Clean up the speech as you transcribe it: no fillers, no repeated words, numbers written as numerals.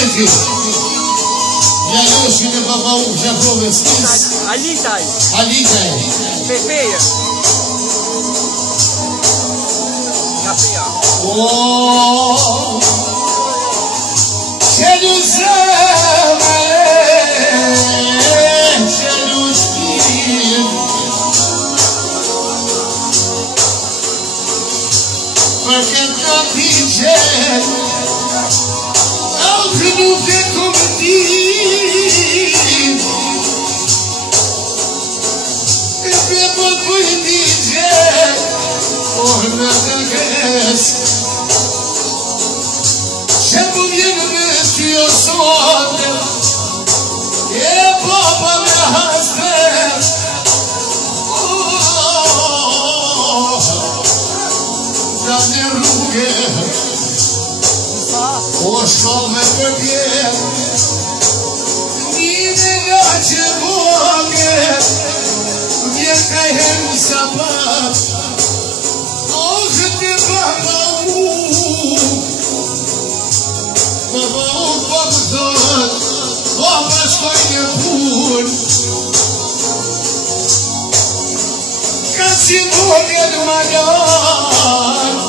Sheti. Djaloshin e babau Gjakovec. Alitaj. Alitaj. Pepeje. Kafeja. Qelu zemre, qelu shpirt. Për këtë natë i qenë, altë nuk e kom dit. E bebët bëjt i gjenë, por në të kresë. Që më vjenë me ty o sote, e papa me hastet. Nga në rrugë, o shkove për pjerë, njëne nga që vogë, vjen ka herë sa pat, o zëtë baba mu. Baba u përdojnë, baba shkoj në pun. Ka si vogën malon,